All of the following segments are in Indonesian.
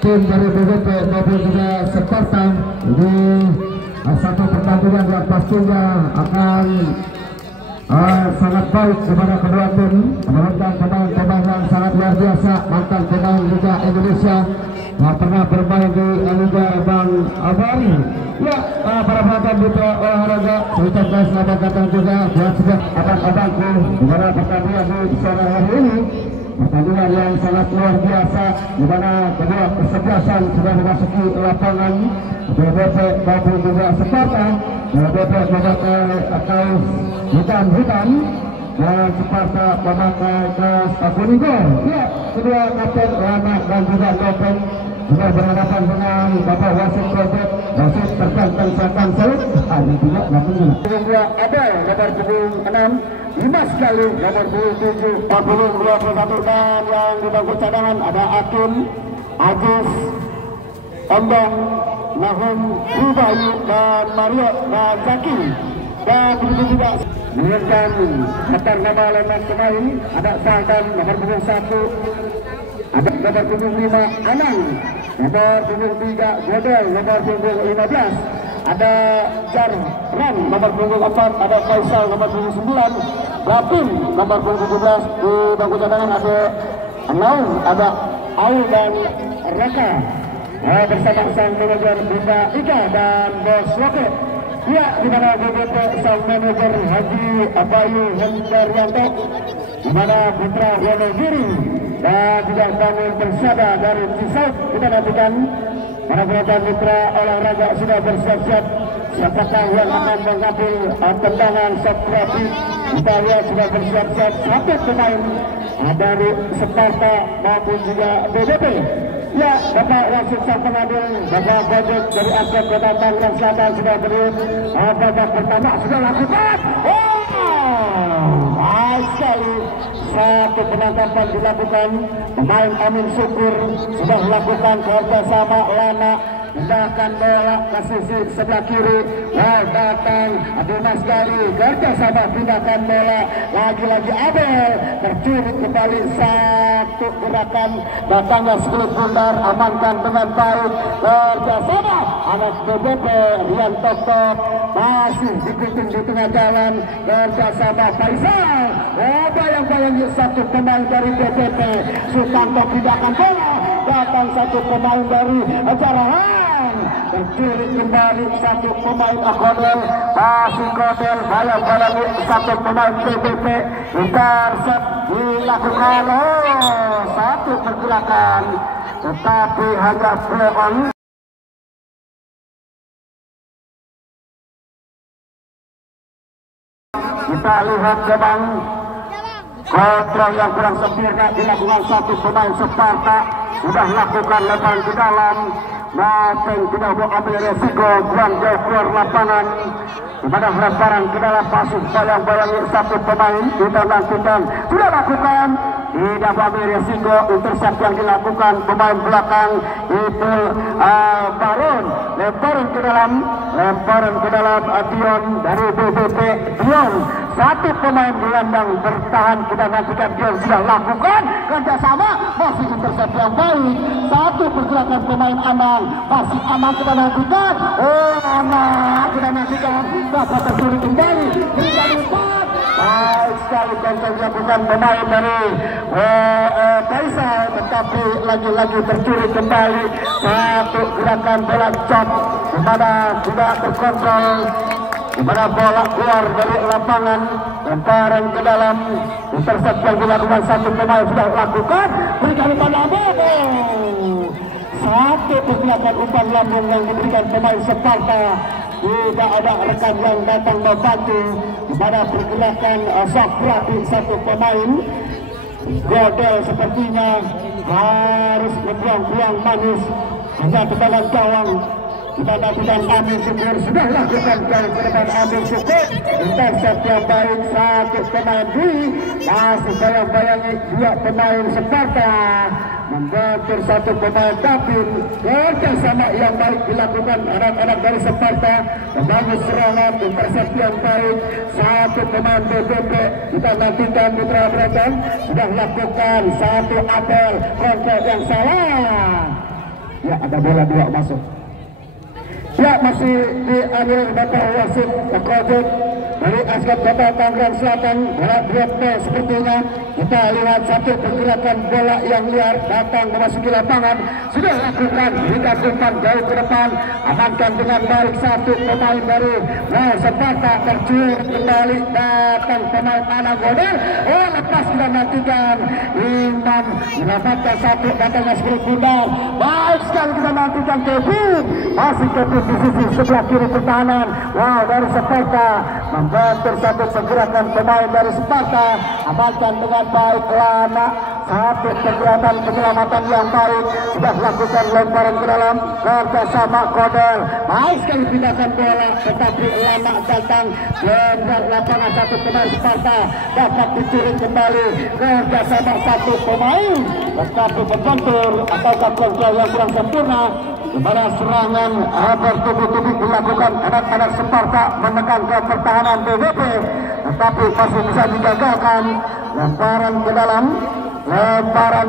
tim dari BBP maupun juga Sparta. Ini satu pertandingan yang pastinya akan sangat baik kepada kedua tim, menurunkan pemain-pemain yang sangat luar biasa, mantan pemain Liga Indonesia yang pernah bermain di Liga Bang Abang. Ya, para penonton di olahraga, saya ucapkan selamat datang juga buat sebuah abang-abangku di mana pertandingan di sore hari ini. Pertandingan yang sangat luar biasa di mana kedua kesebelasan sudah memasuki lapangan. BBP maupun juga Sparta. BBP memakai kaos hitam dan Sparta memakai kaos kuning. Ya, kedua kapten Lana dan juga Lopen sudah berhadapan dengan Bapak Wasit Robert, wasit terganteng Tangsel. Ada juga namanya. Kedua Abel nomor punggung 6. 5 sekali nomor 27 41 dan yang di bangku cadangan ada Akin, Ajis, Endang, Nahum, Rubayu dan Mario dan Zaki. Dan begitu juga menurunkan antar nama lemas pemain ada Saldan nomor punggung 1, ada nomor punggung 5 Anang, nomor punggung 3 Godel, nomor punggung 15 ada Jarran nomor punggung 4, ada Faisal nomor punggung 9, Rapin nomor punggung 17. Di bangku cadangan ada Naum, ada Au dan Raka bersama sang manajer Bunda Ika dan Bos Roket. Ya, di mana BBP sang manajer Haji Abayu Hendaryanto, di mana Putra Wonogiri dan juga Bangun Persada dari Cisauk. Kita nantikan para penonton mitra olahraga sudah bersiap-siap. Siapakah yang akan mengambil tendangan shot terapi? Kita lihat sudah bersiap-siap satu pemain dari Sparta maupun juga BBP. Ya, Bapak Wasit sang pengambil, Bapak Bojek dari Asep Kota Tangerang Selatan sudah beri babak pertama sudah lakukan. Baik sekali. Satu penangkapan dilakukan, pemain Amin Syukur sudah melakukan kerjasama Lana, pindahkan bola ke sisi sebelah kiri. Datang Dimas Gali, kerjasama pindahkan bola, lagi-lagi Abel tercuri kembali. Satu gerakan datangnya Skulit Bundar, amankan dengan baik, kerjasama anak BBP Rian Toko masih digunting di tengah jalan, kerjasama Faisal. Bayang-bayang satu pemain dari BBP Sutanto pindahkan bola, datang satu pemain dari Jarahan, tercuri kembali satu pemain Akodel, masih Kodel. Bayang-bayang satu pemain BBP intercept dilakukan. Satu pergerakan tetapi hanya play on. Kita lihat memang kontrol yang kurang sempurna dilakukan satu pemain Sparta, sudah lakukan lebaran ke dalam, namun tidak mau ambil resiko buang jauh keluar lapangan. Kepada lebaran ke dalam pasuk bayang-bayang satu pemain kita nantikan sudah lakukan, tidak mau ambil resiko. Intercept yang dilakukan pemain belakang itu Baron, lemparan ke dalam Dion dari BBP. Dion satu pemain gelandang bertahan, kita nantikan Dion sudah lakukan kerjasama, masih intercept yang baik. Satu pergerakan pemain Anang, masih Anang kita nantikan. Anang kita nantikan dapat tercuri kembali menjadi 4. Baik sekali kontrol dilakukan pemain dari Faisal, tetapi lagi-lagi tercuri kembali. Satu gerakan bola cop dimana tidak terkontrol, dimana bola keluar dari lapangan, lemparan ke dalam, intercept yang dilakukan satu pemain sudah lakukan, berikan pada Bobo. Satu pergerakan umpan lambung yang diberikan pemain Sparta, tidak ada rekan yang datang membantu. Pada pergerakan Safrati satu pemain Godel sepertinya harus membuang-buang manis hingga ke dalam gawang. Kita nantikan Amin Syukur sudah lakukan jauh ke depan. Amin Syukur intercept yang baik, satu pemain Dwi masih bayang-bayangi dua pemain Sparta membentur satu pemain David. Kerjasama yang baik dilakukan anak-anak dari Sparta, membangun serangan, intercept yang baik. Satu pemain BBP kita nantikan Putra Breton sudah lakukan satu apel, kontrol yang salah. Ya, ada bola 2 masuk. Ya, masih diambil Bapak Wasit Kokodet dari Askat Kota Tangerang Selatan. Bola drop sepertinya. Kita lihat satu pergerakan bola yang liar datang memasuki lapangan. Sudah lakukan hingga umpan jauh ke depan. Amankan dengan baik satu pemain dari Sparta. Tercuri kembali datang pemain anak Godel. Oh, lepas kita nantikan. Imam mendapatkan satu datangnya 10 Gundar. Baik sekali kita nantikan Kevin. Masih Kevin di sisi sebelah kiri pertahanan. Wow, dari Sparta membantu satu pergerakan pemain dari Sparta. Amankan dengan baik Lana. Satu pergerakan penyelamatan yang baik. Sudah lakukan lemparan ke dalam kerjasama Kodel. Baik sekali pindahkan bola. Tetapi Lana datang menjauh lapangan satu pemain Sparta. Dapat dicuri kembali kerjasama satu pemain. Tetapi berbentur atau kontrol yang kurang sempurna. Di mana serangan bertubi-tubi dilakukan anak-anak Sparta menekan ke pertahanan BBP, tetapi masih bisa digagalkan. Lemparan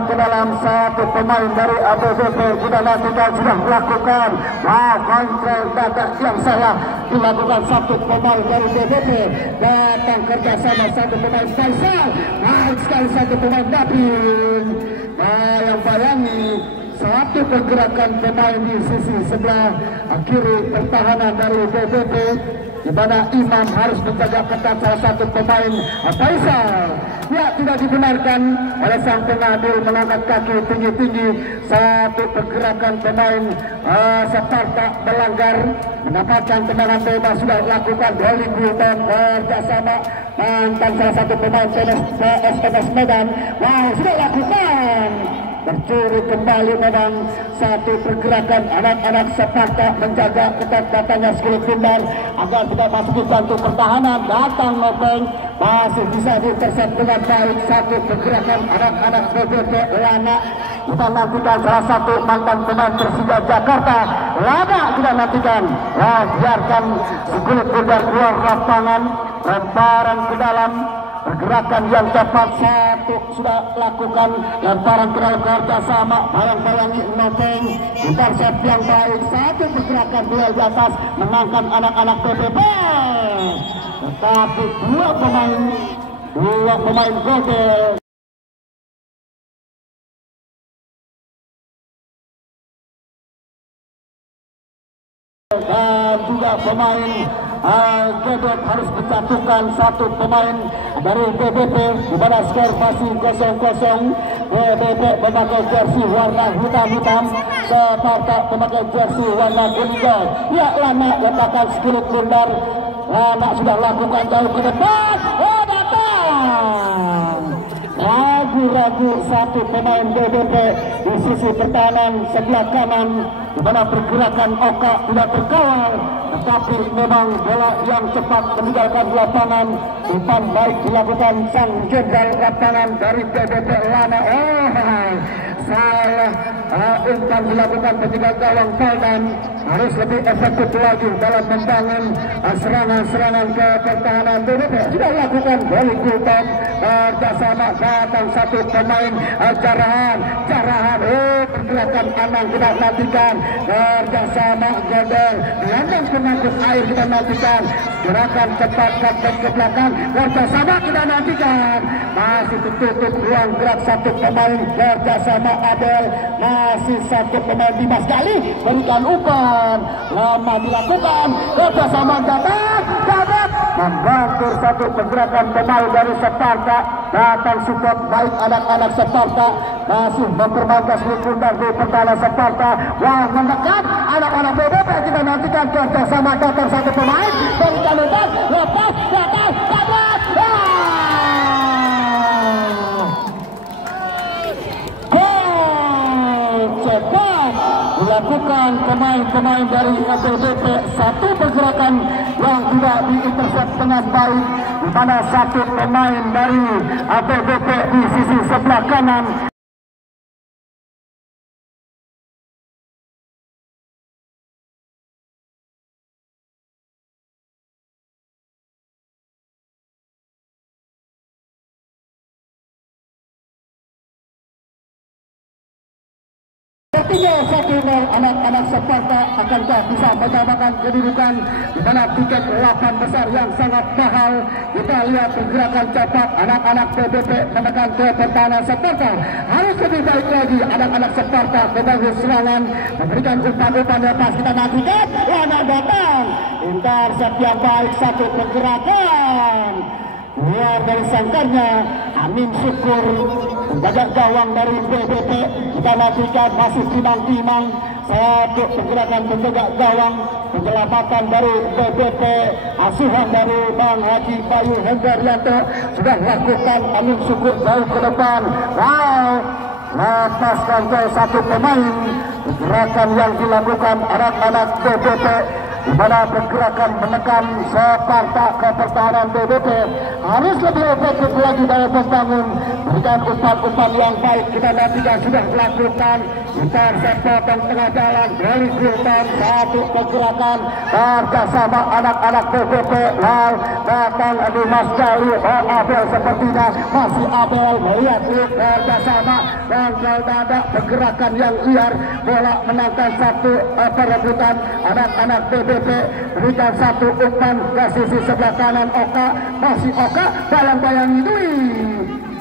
ke dalam satu pemain dari ABBP sudah sudah melakukan kontrol data yang salah dilakukan satu pemain dari BBP. Datang kerjasama satu pemain Faisal. Baik sekali satu pemain David. Bayang-bayangi satu pergerakan pemain di sisi sebelah kiri pertahanan dari BBP, di mana Imam harus menjaga ketat salah satu pemain Faisal. Ya, tidak dibenarkan oleh sang pengadil mengangkat kaki tinggi-tinggi. Satu pergerakan pemain Sparta melanggar, mendapatkan tendangan bebas. Sudah lakukan Holly Gulton kerjasama mantan salah satu pemain PSMS Medan. Wow, sudah lakukan tercuri kembali. Memang satu pergerakan anak-anak Sparta menjaga ketat datangnya 10 Gundar agar tidak masuk ke jantung pertahanan. Datang Nopeng masih bisa diterset dengan baik. Satu pergerakan anak-anak BBP Lana. Kita nantikan salah satu mantan pemain Persija Jakarta. Lana kita nantikan. Biarkan 10 Gundar keluar lapangan. Lemparan ke dalam. Pergerakan yang cepat satu sudah lakukan. Lemparan ke dalam kerjasama bayang-bayangi Nopeng. Intercept yang baik. Satu pergerakan duel di atas menangkan anak-anak BBP. Tetapi dua pemain Godel dan juga pemain Godel harus menjatuhkan satu pemain dari BBP, di mana skor masih 0-0. BBP memakai jersey warna hitam-hitam, Sparta memakai jersey warna kuning. Ya, Lana letakkan 10 Gundar. Lana sudah lakukan jauh ke depan. Oh, datang ragu-ragu satu pemain BBP di sisi pertahanan sebelah kanan, di mana pergerakan Oka tidak terkawal, tetapi memang bola yang cepat meninggalkan lapangan. Umpan baik dilakukan sang jenderal lapangan dari BBP Lana. Salah umpan dilakukan penjaga gawang Paldan. Harus lebih efektif lagi dalam membangun serangan-serangan ke pertahanan BBP. Sudah lakukan Holly Gulton kerjasama datang satu pemain Jarahan. Pergerakan Anang kita nantikan kerjasama Godel. Gelandang pengangkut air kita nantikan. Gerakan cepat ke belakang kerjasama kita nantikan. Masih tertutup ruang gerak satu pemain kerjasama Abel. Masih satu pemain Dimas Gali berikan umpan. Lama dilakukan kerjasama dapat membantu satu pergerakan pemain dari Sparta. Datang support baik anak-anak Sparta. Masih mempermainkan 10 Gundar di pertahanan Sparta. Wah, mendekat anak-anak BBP. Kita nantikan kerjasama datang satu pemain. Berikan umpan, lepas, datang, dapat. Cepat dilakukan pemain-pemain dari ABBP. Satu pergerakan yang tidak diintercept dengan baik, di mana satu pemain dari ABBP di sisi sebelah kanan. 1-0 anak-anak Sparta. Akankah bisa menyamakan kedudukan di mana tiket 8 besar yang sangat mahal? Kita lihat pergerakan cepat anak-anak PBP menekan ke pertahanan Sparta. Harus lebih baik lagi anak-anak Sparta membangun serangan, memberikan umpan-umpan lepas. Kita nantikan Lana datang, intercept yang baik, satu pergerakan luar dari sangkarnya. Amin Syukur menjaga gawang dari PBP. Kita nantikan masih timang-timang, satu pergerakan menjaga gawang, penyelamatan dari PBP, asuhan dari Bang Haji Bayu Hendrianto sudah lakukan. Amin Syukur jauh ke depan. Wow, lepaskan ke satu pemain. Pergerakan yang dilakukan anak-anak PBP di mana pergerakan menekan Sparta ke pertahanan PBP harus lebih efektif lagi dalam membangun, berikan umpan-umpan yang baik. Kita nantikan sudah melakukan intercept potong tengah jalan dari Sultan, satu pergerakan bersama anak-anak PBP. Lalu datang Mas Jalil, Abel sepertinya masih Abel melihat bersama dan dada pergerakan yang liar, bola menangkan satu perebutan anak-anak PBP, berikan satu umpan ke sisi sebelah kanan. Oka, masih Oka dalam bayangi Dwi.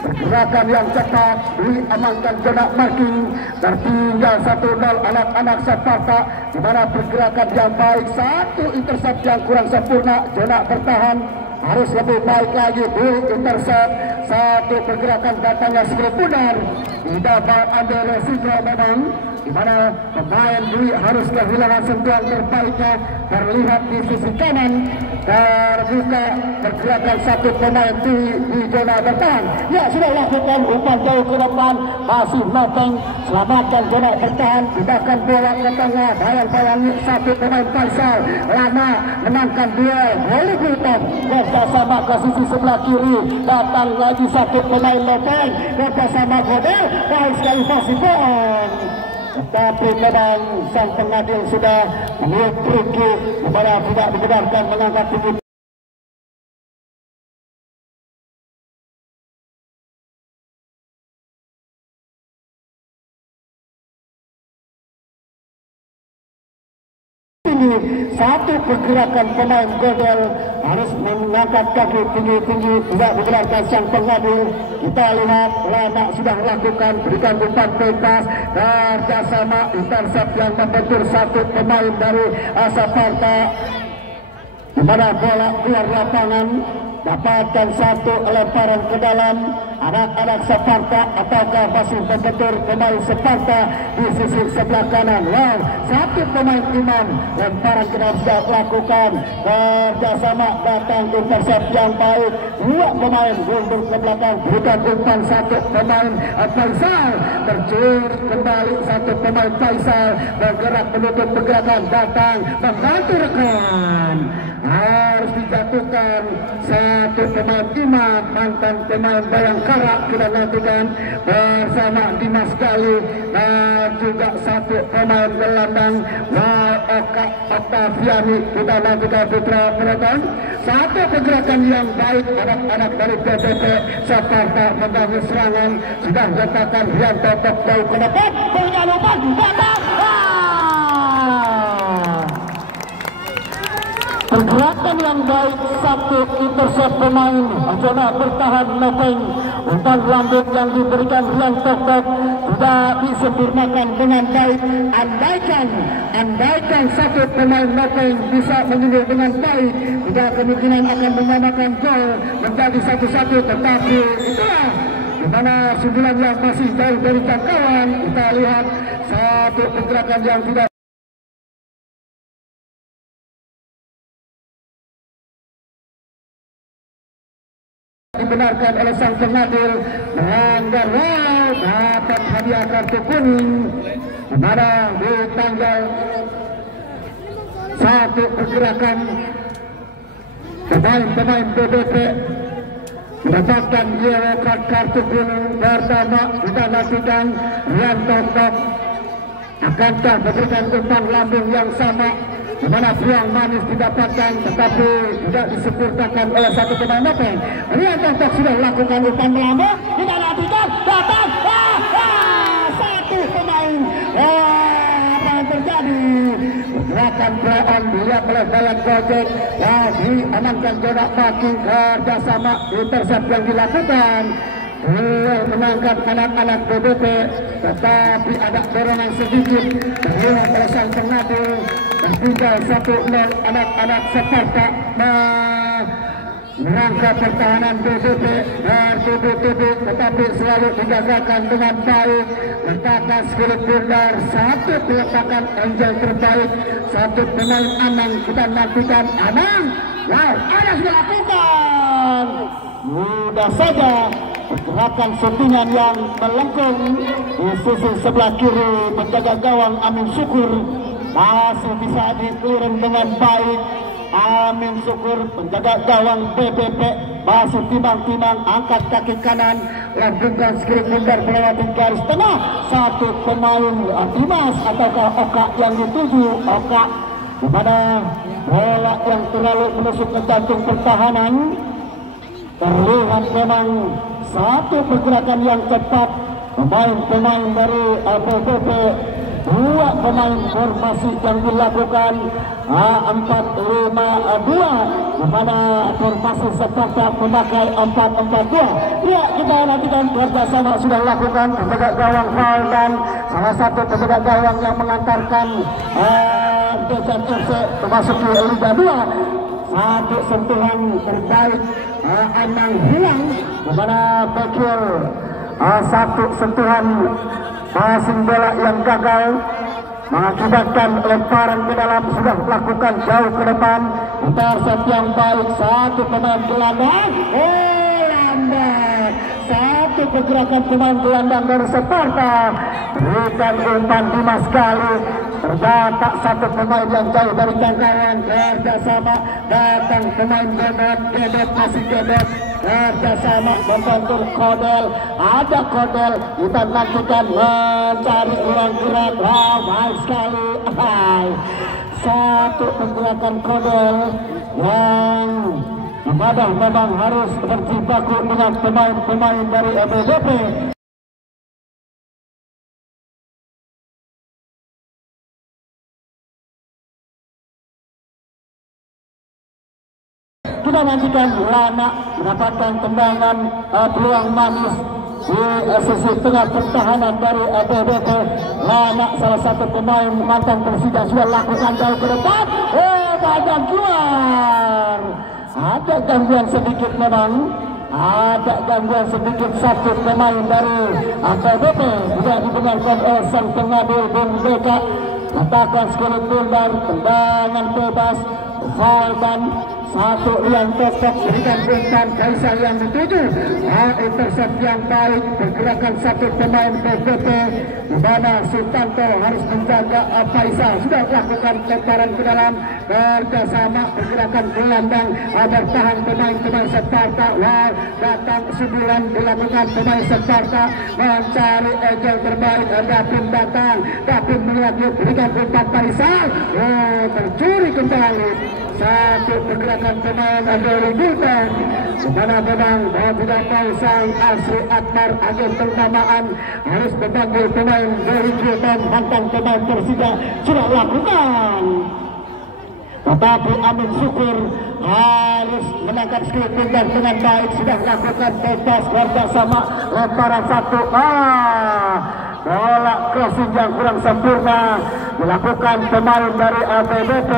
Pergerakan yang cepat diamankan zona marking, tertinggal 1-0 anak-anak Sparta di mana pergerakan yang baik, satu intercept yang kurang sempurna. Zona bertahan harus lebih baik lagi di intercept, satu pergerakan datangnya sebelum benar. Tidak mau ambil resiko memang, di mana pemain Dwi harus kehilangan sentuhan terbaiknya. Terlihat di sisi kanan terbuka pergerakan satu pemain di zona bertahan. Ya, sudah lakukan umpan jauh ke depan, masih Noteng selamatkan zona bertahan, pindahkan bola ke tengah, bayang-bayangi satu pemain Faisal. Lama menangkan duel Hollywood bersama ke sisi sebelah kiri, datang lagi satu pemain Noteng bersama Godel. Baik sekali masih bohong, tapi memang sang pengadil sudah melihat free kepada tidak dibenarkan mengangkat tinggi. Satu pergerakan pemain Godel harus mengangkat kaki tinggi-tinggi, tidak dibenarkan sang pengadil. Kita lihat Lana sudah lakukan, berikan umpan bebas kerjasama intercept yang membentur satu pemain dari Sparta, di mana bola keluar lapangan. Dapatkan satu lemparan ke dalam anak-anak Sparta, ataukah masih membentur pemain Sparta di sisi sebelah kanan. Wow, satu pemain Imam, lemparan ke dalam sudah lakukan, kerjasama datang intercept yang baik. Dua pemain mundur ke belakang, berikan umpan satu pemain Faisal, terjun kembali satu pemain Faisal, bergerak menutup pergerakan, datang membantu rekan. Harus dijatuhkan satu pemain Imam, mantan pemain Bayangkara. Kita nantikan bersama Dimas Gali dan juga satu pemain gelandang Oka Octaviani. Kita nantikan putra penonton. Satu pergerakan yang baik anak-anak dari PBP Sparta membangun serangan, sudah letakkan Rian Totok jauh ke depan, punya lupa datang. Pergerakan yang baik, satu intercept pemain zona bertahan Noteng. Umpan lambung yang diberikan Rian Totok sudah disempurnakan dengan baik. Andaikan satu pemain Noteng bisa menyusul dengan baik, tidak kemungkinan akan menyamakan gol menjadi 1-1. Tetapi itulah di mana sundulan yang masih jauh dari jangkauan. Kita lihat satu pergerakan yang tidak dibenarkan oleh sang pengadil, melanggar wow, dapat hadiah kartu kuning, di mana di tanggal satu pergerakan pemain PBP mendapatkan yellow card, kartu kuning pertama. Kita nantikan Rian Totok akankah memberikan umpan lambung yang sama, di mana peluang manis didapatkan tetapi tidak disempurnakan oleh satu pemain Noteng. Rian Totok sudah lakukan umpan lambung, kita nantikan datang satu pemain dilakukan pelan dilihat oleh Balan Gojek. Diamankan jarak baki kerjasama intercept yang dilakukan oleh menangkap anak-anak BBP, tetapi ada dorongan sedikit terlihat oleh sang pengadil dan tinggal 1-0 anak-anak Sparta merangkap pertahanan BBP bertubuh-tubuh tetapi selalu dijagakan dengan baik. Letakkan Philip Bundar, satu peletakan Angel terbaik, satu pemain Anang kita nantikan. Anang, wow, Anang sudah lakukan mudah saja pergerakan settingan yang melengkung di sisi sebelah kiri menjaga gawang Amin Syukur, masih bisa di-clearance dengan baik. Amin Syukur penjaga gawang BBP masih timbang-timbang, angkat kaki kanan, langgungkan Philip Bundar melewati garis tengah. Satu pemain Dimas ataukah Oka yang dituju. Oka di mana bola yang terlalu menusuk ke jantung pertahanan. Terlihat memang satu pergerakan yang cepat pemain-pemain dari BBP, dua pemain formasi yang dilakukan 4-5-2 di mana formasi Sparta memakai 4-4-2. Ya, kita nantikan kerjasama sudah lakukan penjaga gawang foul dan salah satu penjaga gawang yang mengantarkan Dejan FC memasuki Liga 2. Satu sentuhan terbaik Anang hilang di mana Bekir, satu sentuhan passing bola yang gagal mengakibatkan lemparan ke dalam, sudah lakukan jauh ke depan. Intercept yang baik, satu pemain gelandang lambat, satu pergerakan pemain gelandang dari Sparta berikan umpan Dimas Gali. Terdapat satu pemain yang jauh dari jangkauan, kerjasama datang pemain Gedot masih Gedot, kerjasama membantu Kodel, ada Kodel, kita nantikan mencari ruang gerak. Baik sekali, satu pergerakan Kodel yang memang harus berjibaku dengan pemain-pemain dari BBP. Kita nantikan Lana mendapatkan tendangan peluang manis di sisi tengah pertahanan dari BBP. Lana salah satu pemain mantan Persija sudah lakukan jauh ke depan. Badan keluar. Ada gangguan sedikit memang. Ada gangguan sedikit satu pemain dari BBP. Tidak dibenarkan oleh sang pengadil Bung Beka. Katakan Philip Bundar, tendangan bebas, foul dan satu yang tetap berikan umpan Kaisar yang dituju. Intercept yang baik, pergerakan satu pemain BBP di mana Sultanto harus menjaga Faisal, sudah lakukan lemparan ke dalam, kerjasama pergerakan gelandang bertahan pemain-pemain Sparta. Datang 9 dilakukan pemain Sparta mencari Angel terbaik. Davin datang, Davin melihat berikan umpan Faisal, tercuri kembali. Satu pergerakan pemain Andori Gultan dimana memang tidak tahu sang Asri Akbar agen pertamaan harus memanggil pemain dari Gultan, mantan pemain Persija sudah lakukan, tetapi Amin Syukur harus menangkap Philip Bundar dengan baik, sudah lakukan bebas bersama lemparan satu. Bola crossing yang kurang sempurna dilakukan pemain dari BBP,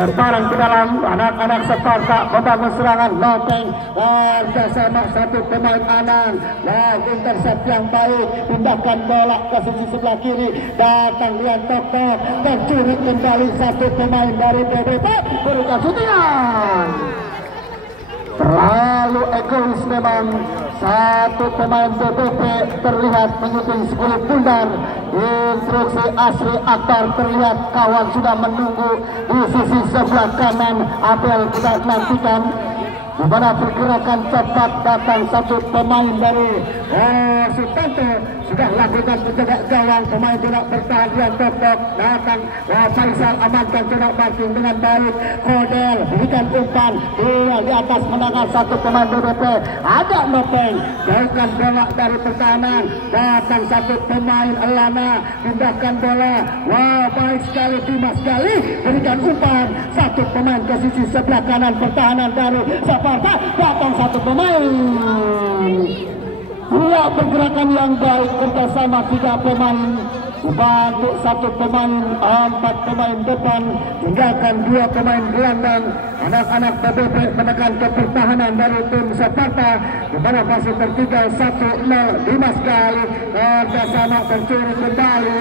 lemparan ke dalam, anak-anak Sparta membangun serangan lopeng bersama satu pemain Anang. Intercept yang baik, pindahkan bola ke sisi sebelah kiri, datang Lian Toko, tercuri kembali satu pemain dari BBP, berikan shootingan. Terlalu egois memang satu pemain BBP terlihat mengikuti Philip Bundar. Instruksi Asri Akbar terlihat kawan sudah menunggu di sisi sebelah kanan. Apel kita nantikan di mana pergerakan cepat datang satu pemain dari Sutanto sudah lakukan penjaga gawang, pemain tidak bertahan dia Tok datang Faisal amankan tidak marking dengan baik. Kodel berikan umpan di atas menangkan satu pemain BBP, ada Nopeng jauhkan bola dari pertahanan, datang satu pemain Elana pindahkan bola, baik sekali Dimas Gali berikan umpan satu pemain ke sisi sebelah kanan pertahanan dari Sparta, datang satu pemain. Dua pergerakan yang baik kerjasama tiga pemain, bantu satu pemain, empat pemain depan, tinggalkan dua pemain gelandang. Anak-anak BBP menekan ke pertahanan dari tim Sparta, di mana masih tertinggal 1-0. Dimas Gali kerjasama tercuri kembali.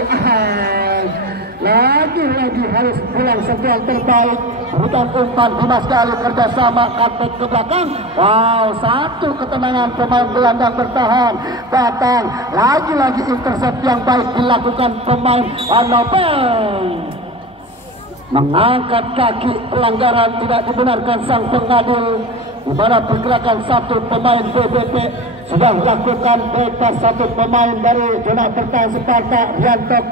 Lagi-lagi harus pulang sentuhan terbaik, berikan umpan Dimas Gali kerjasama karpet ke belakang. Satu ketenangan pemain gelandang bertahan, datang lagi-lagi intercept yang baik dilakukan pemain Nopeng. Mengangkat kaki, pelanggaran tidak dibenarkan sang pengadil, di mana pergerakan satu pemain BBP sudah lakukan bebas satu pemain dari zona bertahan Sparta. Rian Tok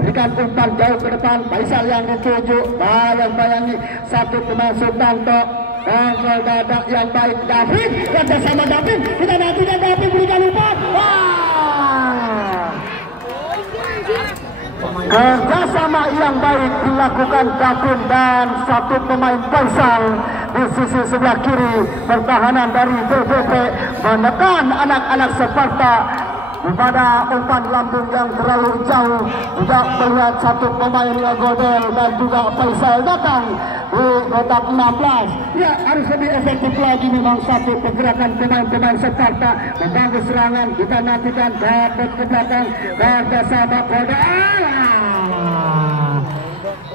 berikan umpan jauh ke depan, Faisal yang dituju, bayangi satu pemain Sutanto, kontrol dadak yang baik David, kerjasama David, kita nantikan David berikan umpan. Kerjasama yang baik dilakukan David dan satu pemain Faisal di sisi sebelah kiri pertahanan dari BBP menekan anak-anak Sparta pada umpan lambung yang terlalu jauh. Tidak melihat satu pemain Godel dan juga Faisal datang di kotak 16. Ya, harus lebih efektif lagi memang satu pergerakan pemain-pemain Sparta membangun serangan. Kita nantikan dapat ke belakang kerjasama Godel.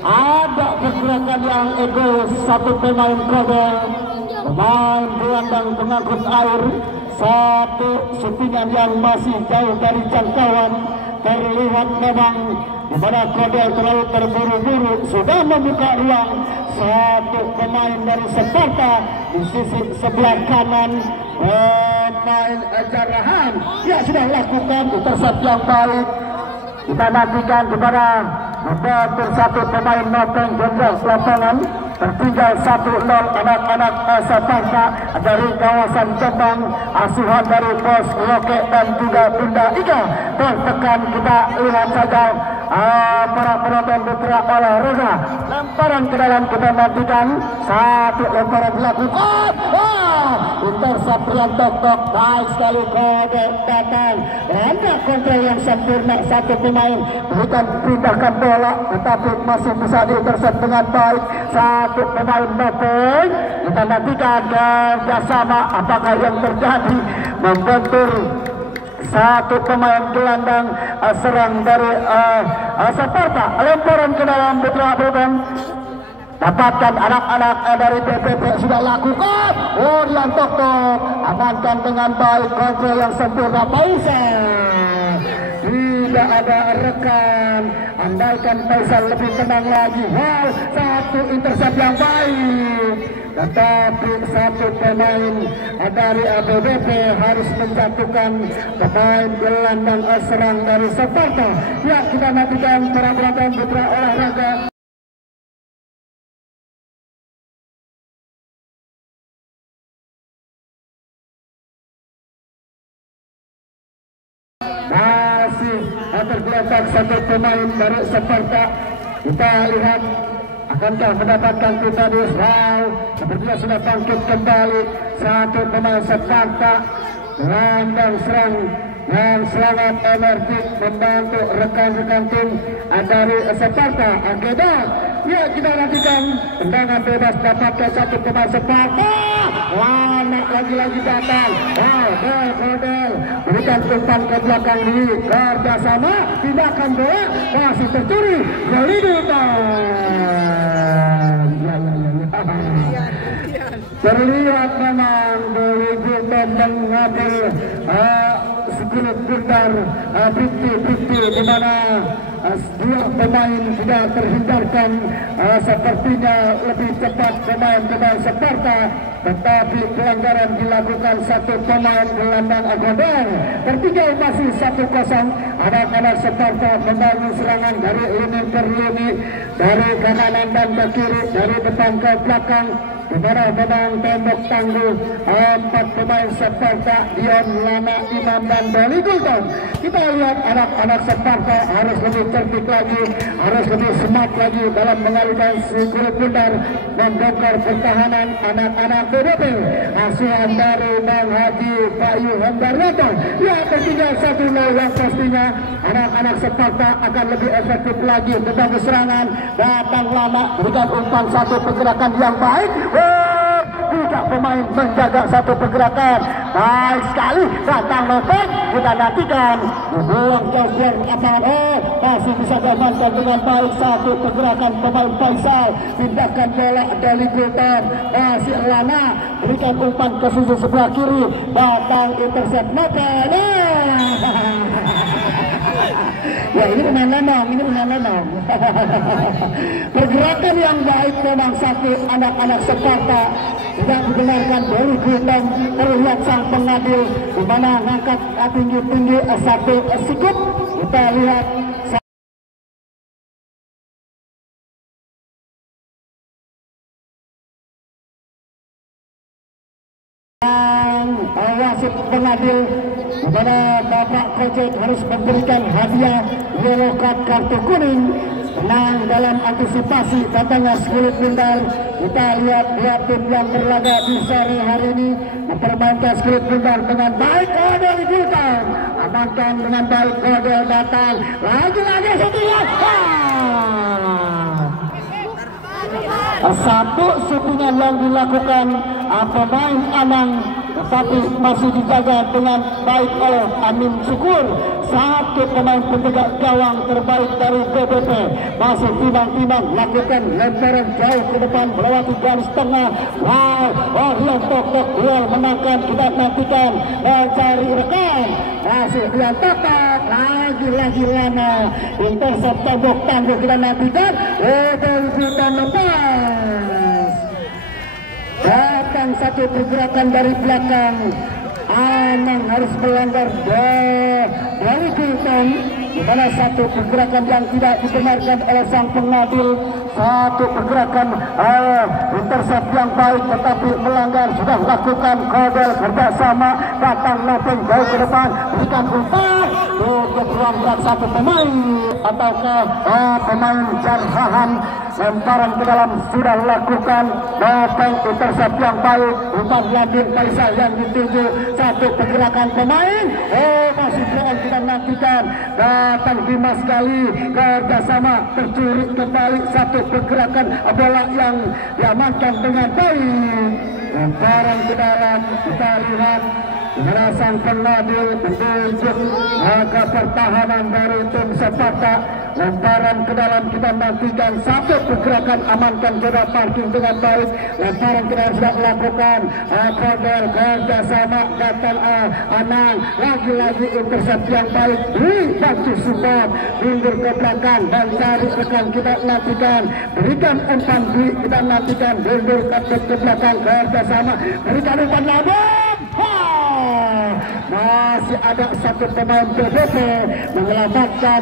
Ada pergerakan yang egois satu pemain Kodel, pemain gelandang pengangkut air, satu syutingan yang masih jauh dari jangkauan. Terlihat memang di mana Kodel terlalu terburu-buru sudah membuka ruang. Satu pemain dari Sparta di sisi sebelah kanan, pemain Jarahan dia sudah lakukan intercept yang baik. Kita nantikan kepada betul satu pemain Nopeng jenderal lapangan, tertinggal 1-0 anak-anak Sparta dari kawasan Jombang, asuhan dari Bos Loke dan juga Bunda Ika. Tertekan, kita lihat saja para penonton bergerak olahraga, lemparan ke dalam, kita nantikan satu lemparan dilakukan. Intercept Rian Tok, baik sekali Kode datang, ada kontrol yang sempurna satu pemain, bukan pindahkan bola tetapi masih bisa diintercept dengan baik satu pemain Nopeng. Kita nantikan kerjasama apakah yang terjadi, membentur satu pemain gelandang serang dari Sparta, lemparan ke dalam beberapa dapatkan anak-anak dari BBP sudah lakukan. Rian Tok amankan dengan baik, kontrol yang sempurna Faisal. Tidak ada rekan, andalkan Faisal lebih tenang lagi. Satu intercept yang baik, tetapi satu pemain dari BBP harus menjatuhkan pemain gelandang serang dari Sparta. Ya, kita nantikan para penonton putra olahraga. Masih tergeletak satu pemain dari Sparta. Kita lihat akankah mendapatkan Titanius. Sepertinya sudah bangkit kembali satu pemain Sparta. Gelandang serang yang sangat energik membantu rekan-rekan tim dari Sparta. Akhirnya ya, kita nantikan tendangan bebas dapatkan satu pemain Sparta. Lana lagi-lagi datang. Kodel berikan umpan ke belakang di kerjasama, tindakan bola masih tercuri. Terlihat memang Dewi Gilbert mengambil Kulit Bundar Briti di mana dua pemain tidak terhindarkan. Sepertinya lebih cepat pemain Sparta, tetapi pelanggaran dilakukan satu pemain gelandang Agodong. Tertinggal masih 1-0. Anak-anak Sparta membangun serangan dari lini per lini, dari kanan dan ke kiri, dari depan ke belakang. Kepada memang tembok tangguh 4 pemain Sparta, Dion, Lana, Imam dan Doli Gulton. Kita lihat anak-anak Sparta harus lebih tertib lagi, harus lebih smart lagi dalam mengalihkan si Kulit Bundar, membongkar pertahanan anak-anak BDP. Asuhan dari Bang Haji Bayu Hendaryoto. Ya, tertinggal 1-0 yang pastinya anak-anak Sparta akan lebih efektif lagi membangun serangan. Datang Lana, berikan umpan satu pergerakan yang baik. Tidak pemain menjaga satu pergerakan. Baik sekali, datang Lopek. Kita nantikan buang jauh lapangan. Masih bisa diamankan dengan baik satu pergerakan pemain Faisal. Pindahkan bola dari Gulton. Masih Lana, berikan umpan ke sisi sebelah kiri. Datang intercept Lopek. Ya, ini pemain lenong. Pergerakan yang baik memang satu anak-anak Sparta. Tidak dibenarkan dari Gulton. Terlihat sang pengadil di mana ngangkat tinggi-tinggi satu sikut. Kita lihat wasit pengadil di mana Bapak Kocet harus memberikan hadiah yellow card, kartu kuning. Tenang dalam antisipasi datangnya Kulit Bundar. Kita lihat tim yang berlaga di sore hari ini mempermainkan Kulit Bundar dengan baik. Kodel Gulton amankan dengan baik. Kodel datang lagi setia. Satu sepunya yang dilakukan pemain Anang, tetapi masih dijaga dengan baik oleh Amin Syukur. Satu pemain penjaga gawang terbaik dari BBP masih timbang-timbang lakukan lemparan jauh ke depan melewati garis tengah. Yang tok duel menangkan. Kita nantikan mencari rekan. Masih yang tepat lagi Lana. Intercept tembok tangguh. Kita nantikan. Kita lepas. Datang satu pergerakan dari belakang. Anang harus melanggar dari Gulton. Di mana satu pergerakan yang tidak dibenarkan oleh sang pengadil. Satu pergerakan intercept yang baik tetapi melanggar. Sudah lakukan Kodel kerjasama. Datang Lopeng jauh ke depan. Berikan umpan. Untuk ruang satu pemain. Ataukah pemain Jarhahan. Lemparan ke dalam sudah lakukan. Lopeng intercept yang baik. Umpan Ladin Faisal yang dituju. Satu pergerakan pemain. Masih belum kita nantikan. Datang Dimas Gali kerjasama. Tercuri kembali satu pergerakan bola yang diamankan dengan baik. Lemparan ke dalam. Kita lihat sang pengadil menunjuk ke pertahanan dari tim Sparta. Lemparan ke dalam kita nantikan satu pergerakan amankan kita parking dengan baik. Lemparan ke dalam sudah melakukan Kodel kerjasama. Datang Anang lagi intercept yang baik. Bantu support mundur ke belakang dan cari rekan kita nantikan. Berikan umpan kita nantikan mundur ke belakang kerjasama. Berikan umpan labung. Masih ada satu pemain BBP menyelamatkan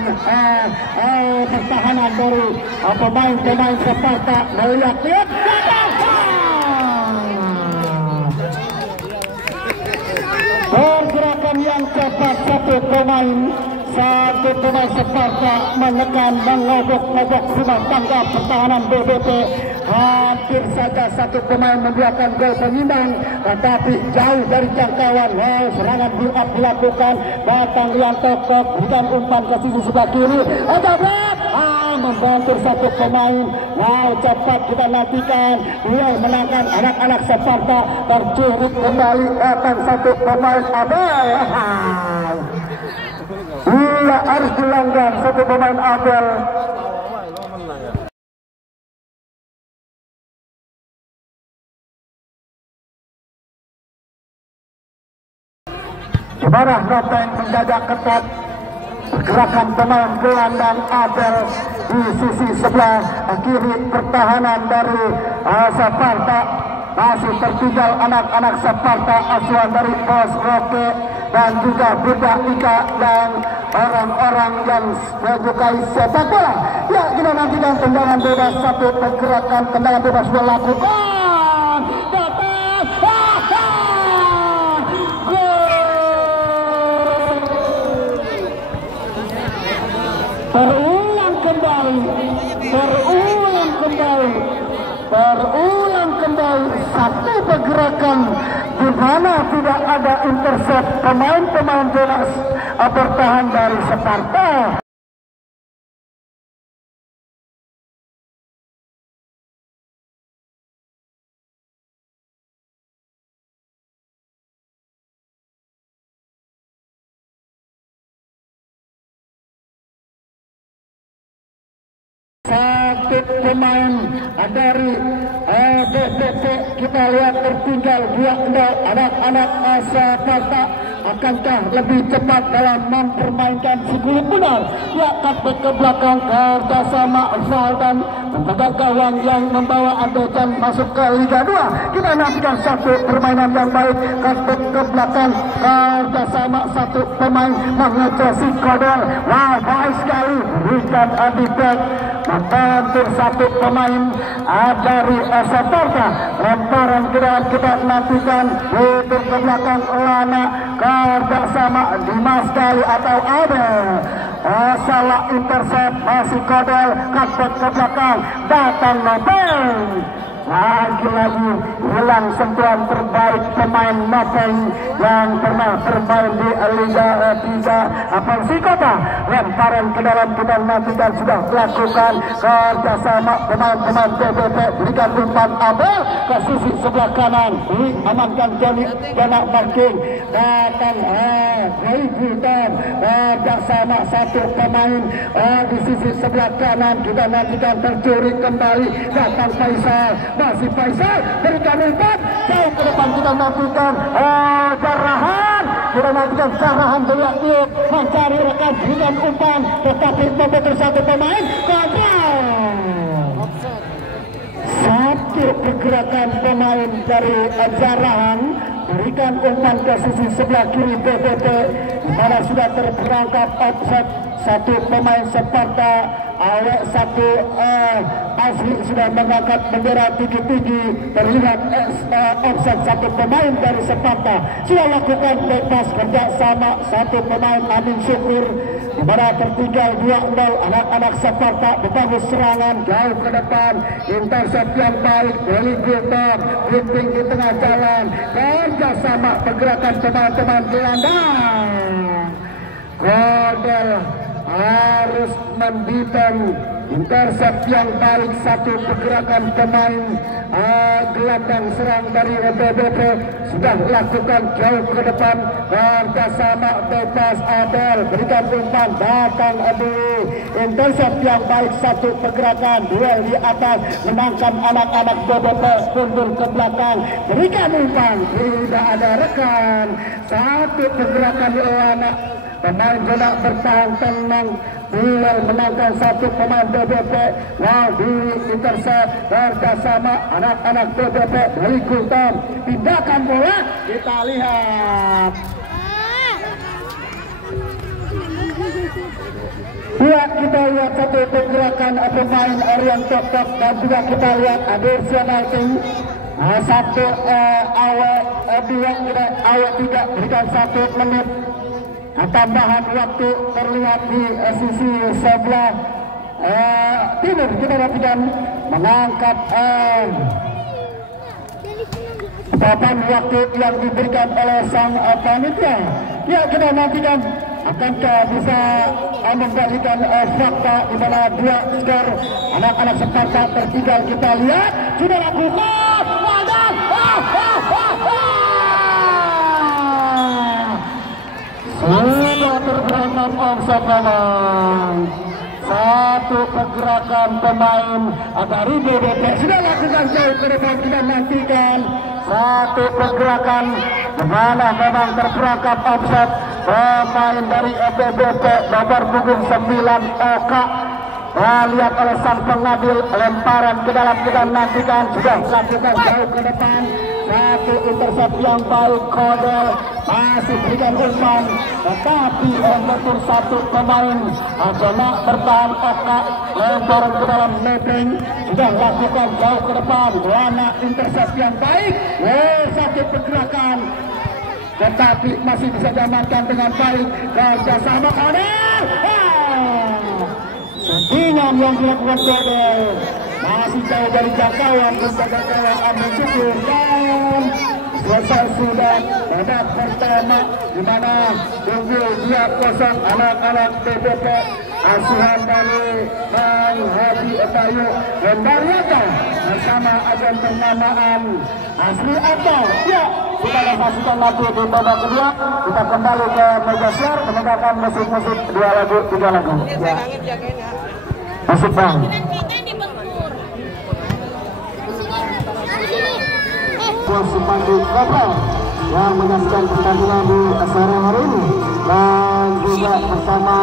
pertahanan dari pemain Sparta. Melihat pergerakan yang cepat satu pemain Sparta menekan mengobok-ngobok rumah tangga pertahanan BBP. Hampir saja satu pemain membuahkan gol penyimbang, tetapi jauh dari jangkauan. Serangan build up dilakukan. Datang Rianto berikan umpan ke sisi sebelah kiri. Membantu satu pemain. Cepat kita nantikan. Dia menangkan anak-anak Sparta. Tercuri kembali. Datang satu pemain Abel. Dia harus dilanggar satu pemain Abel. Sebarah Nopeng menjaga ketat gerakan pemain gelandang Abel di sisi sebelah kiri pertahanan dari Sparta. Masih tertinggal anak-anak Sparta asuhan dari Bos Roke dan juga Budak Ika dan orang-orang yang menyukai sepak bola. Ya, kita nantikan tendangan bebas, satu pergerakan tendangan bebas dilakukan. Terulang kembali satu pergerakan di mana tidak ada intercept pemain-pemain jelas bertahan dari Sparta. Satu pemain dari BPP kita lihat tertinggal 2-0. Anak-anak Sparta akankah lebih cepat dalam mempermainkan si kulit benar? Ya, cutback ke belakang kerjasama Valdan menjaga gawang yang membawa Adejan masuk ke Liga 2. Kita nantikan satu permainan yang baik, cutback ke belakang kerjasama satu pemain mengejar si Kodel. Wah, baik sekali berikan Adibek membantu satu pemain dari Sparta. Lemparan kita nantikan itu ke belakang Lana kerjasama Dimas Gali atau Abel. Salah intercept masih Kodel, cutback ke belakang datang Nopeng. Lagi-lagi hilang sentuhan terbaik pemain Nopeng yang pernah bermain di Liga 3 Persikota. Lemparan ke dalam kita nantikan sudah dilakukan kerjasama pemain-pemain BPP. Berikan umpan Abel ke sisi sebelah kanan, diamankan Jana Marking. Datang Gaibutan kerjasama satu pemain di sisi sebelah kanan. Kita nantikan tercuri kembali, datang Faisal. Masih Faisal berikan umpan jauh ke depan. Kita nantikan Jarahan. Kita nantikan Jarahan beliau mencari rekan dengan umpan, tetapi membentur satu pemain gagal. Satu pergerakan pemain dari Jarahan berikan umpan ke sisi sebelah kiri BPP, mana sudah terperangkap offset satu pemain Sparta. Awak satu asli sudah mengangkat bendera tinggi-tinggi, terlihat offset satu pemain dari Sparta. Sudah lakukan bebas kerjasama satu pemain Amin Syukur, di mana tertinggal 2-0. Anak-anak Sparta berbangun serangan jauh ke depan, intercept yang baik dari Gilton, drifting di tengah jalan, kerjasama pergerakan teman-teman gelandang. Kodel harus mendefend intercept yang baik, satu pergerakan pemain gelandang serang dari BPP sudah lakukan jauh ke depan, kerjasama bebas Abel berikan umpan, datang dulu intercept yang baik, satu pergerakan duel di atas, menangkan anak-anak BPP mundur ke belakang, berikan umpan, tidak ada rekan, satu pergerakan di anak pemain Jona bertahan tenang, duel menangkan satu pemain BPP. Wow, di intercept kerjasama anak-anak BPP dari Gultom, pindahkan bola, kita lihat. Ya, kita lihat satu pergerakan pemain Orion Tok dan juga kita lihat additional team. Satu awal dua awal tiga berikan 1 menit. Tambahan waktu terlihat di sisi sebelah timur. Kita nantikan mengangkat papan waktu yang diberikan oleh sang panitia. Ya, kita nantikan akankah bisa memberikan fakta di mana 2 skor anak-anak Sparta tertinggal. Kita lihat sudah lakukan wadah. Sudah terperangkap offset memang. Satu pergerakan pemain dari BPP sudah lakukan jauh ke depan. Kita nantikan satu pergerakan di mana memang terperangkap offset pemain dari FBBP nomor punggung 9 OK. Lihat oleh sang pengadil, lemparan ke dalam, kita nantikan sudah lakukan jauh ke depan. Satu intercept yang baik, Kodel masih berikan umpan, tetapi betul satu pemain kena bertahan Oka, lemparan ke dalam netting, sudah lakukan jauh ke depan. Lana intercept yang baik, satu pergerakan, tetapi masih bisa diamankan dengan baik kerjasama Kodel. Settingan yang dilakukan Kodel masih jauh dari jangkauan, jangkauan ambil cukup dan selesai sudah babak pertama, di mana unggul 2-0 anak-anak TBP asuhan dari Bang Haji Etayu dan Baryata bersama agen pengamaan Asri Atta. Ya, kita saksikan lagi di babak kedua. Kita kembali ke meja share mendengarkan musik-musik 2 lagu 3 lagu. Ya. Musik Bang. Supandu Kopel yang menyaksikan pertandingan di acara hari ini dan juga bersama